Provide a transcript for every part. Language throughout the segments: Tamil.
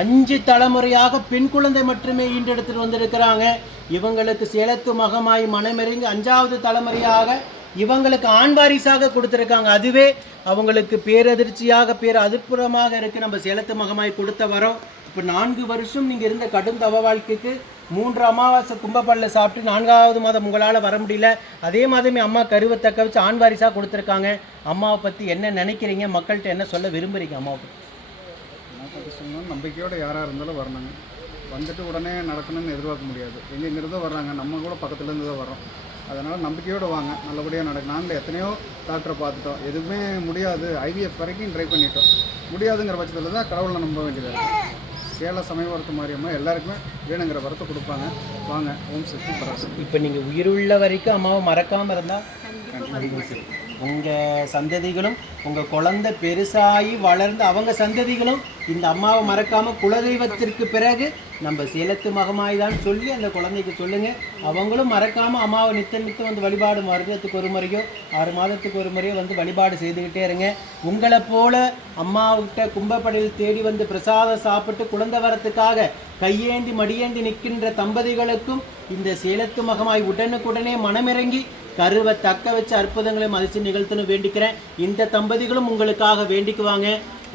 5 தலைமுறையாக பெண் குழந்தை மட்டுமே ஈண்டெடுத்துட்டு வந்திருக்கிறாங்க. இவங்களுக்கு சேலத்து மகமாய் மனமிறங்கி 5வது தலைமுறையாக இவங்களுக்கு ஆண் வாரிசாக கொடுத்துருக்காங்க. அதுவே அவங்களுக்கு பேரதிர்ச்சியாக அதிர்ப்புறமாக இருக்குது. நம்ம சேலத்து மகமாய் கொடுத்த வரோம். இப்போ 4 வருஷம் நீங்கள் இருந்த கடும் தவ வாழ்க்கைக்கு 3 அமாவாசை கும்பப்பல்ல சாப்பிட்டு 4வது மாதம் உங்களால் வர முடியல. அதே மாதமே அம்மா கருவை தக்க வச்சு ஆண் வாரிசாக கொடுத்துருக்காங்க. அம்மாவை பற்றி என்ன நினைக்கிறீங்க? மக்கள்கிட்ட என்ன சொல்ல விரும்புகிறீங்க? அம்மாவை பற்றி சொன்னால் நம்பிக்கையோடு யாராக இருந்தாலும் வரணுங்க. வந்துட்டு உடனே நடக்கணும்னு எதிர்பார்க்க முடியாது. எங்கெங்கிருந்தோ வர்றாங்க, நம்ம கூட பக்கத்துலேருந்து தான் வரோம். அதனால் நம்பிக்கையோடு வாங்க, நல்லபடியாக நடக்கும். நாங்கள் எத்தனையோ டாக்டரை பார்த்துட்டோம், எதுவுமே முடியாது. ஐவிஎஃப் வரைக்கும் ட்ரை பண்ணிட்டோம். முடியாதுங்கிற பட்சத்தில் தான் கடவுளை நம்ப வேண்டியது இருக்குது. சேலம் சமயவரத்து மாரியம்மா எல்லாருக்குமே வேணுங்கிற வரத்தை கொடுப்பாங்க. வாங்க. ஓம் சக்தி பராசக்தி. இப்போ நீங்கள் உயிருள்ள வரைக்கும் அம்மாவை மறக்காமல் இருந்தால் உங்கள் சந்ததிகளும் உங்கள் குழந்தை பெருசாகி வளர்ந்து அவங்க சந்ததிகளும் இந்த அம்மாவை மறக்காமல் குலதெய்வத்திற்கு பிறகு நம்ம சேலத்து மகமாய் தான் சொல்லி அந்த குழந்தைக்கு சொல்லுங்கள். அவங்களும் மறக்காமல் அம்மாவை நித்தம் வந்து வழிபாடு வருடத்துக்கு ஒரு முறையோ 6 மாதத்துக்கு ஒரு முறையோ வந்து வழிபாடு செய்துக்கிட்டே இருங்க. உங்களை போல் அம்மாவிட்ட கும்பப்படையில் தேடி வந்து பிரசாதம் சாப்பிட்டு குழந்தை வரத்துக்காக கையேந்தி மடியேந்தி நிற்கின்ற தம்பதிகளுக்கும் இந்த சேலத்து மகமாய் உடனுக்குடனே மனமிறங்கி கருவை தக்க வச்சு அற்புதங்களையும் அதிர்ச்சி நிகழ்த்தணும் வேண்டிக்கிறேன். இந்த தம்பதிகளும் உங்களுக்காக வேண்டிக்குவாங்க.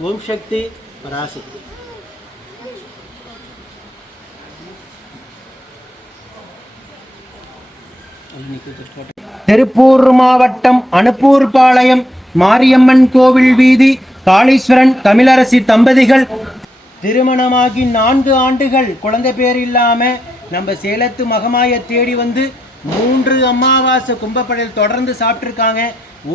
ஓம் சக்தி பராசக்தி. திருப்பூர் மாவட்டம் அனுப்பூர் பாளையம் மாரியம்மன் கோவில் வீதி காளீஸ்வரன் தமிழரசி தம்பதிகள் திருமணமாகி 4 ஆண்டுகள் குழந்தை பேர் இல்லாமல் நம்ம சேலத்து மகமாயை தேடி வந்து 3 அமாவாசை கும்பப்படையில் தொடர்ந்து சாப்பிட்ருக்காங்க.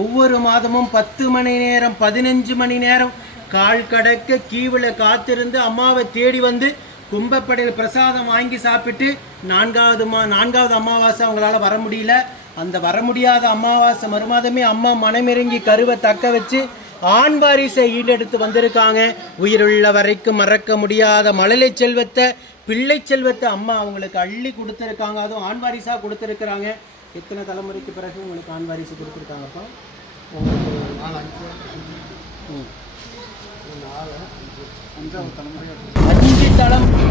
ஒவ்வொரு மாதமும் 10 மணி நேரம் 15 மணி நேரம் கால் கடக்க கீவில் காத்திருந்து அம்மாவை தேடி வந்து கும்பப்படையில் பிரசாதம் வாங்கி சாப்பிட்டு 4வது அமாவாசை அவங்களால வர முடியல. அந்த வர முடியாத அமாவாசை மறுமாதமே அம்மா மனமிறங்கி கருவை தக்க வச்சு ஆண் வாரிசை ஈடெடுத்து வந்திருக்காங்க. உயிருள்ள வரைக்கும் மறக்க முடியாத மழலை செல்வத்தை பிள்ளை செல்வத்தை அம்மா அவங்களுக்கு அள்ளி கொடுத்துருக்காங்க. அதுவும் ஆண் வாரிசாக கொடுத்துருக்குறாங்க. எத்தனை தலைமுறைக்கு பிறகு உங்களுக்கு ஆண் வாரிசு கொடுத்துருக்காங்கப்பா? உங்களுக்கு 5 தலைமுறை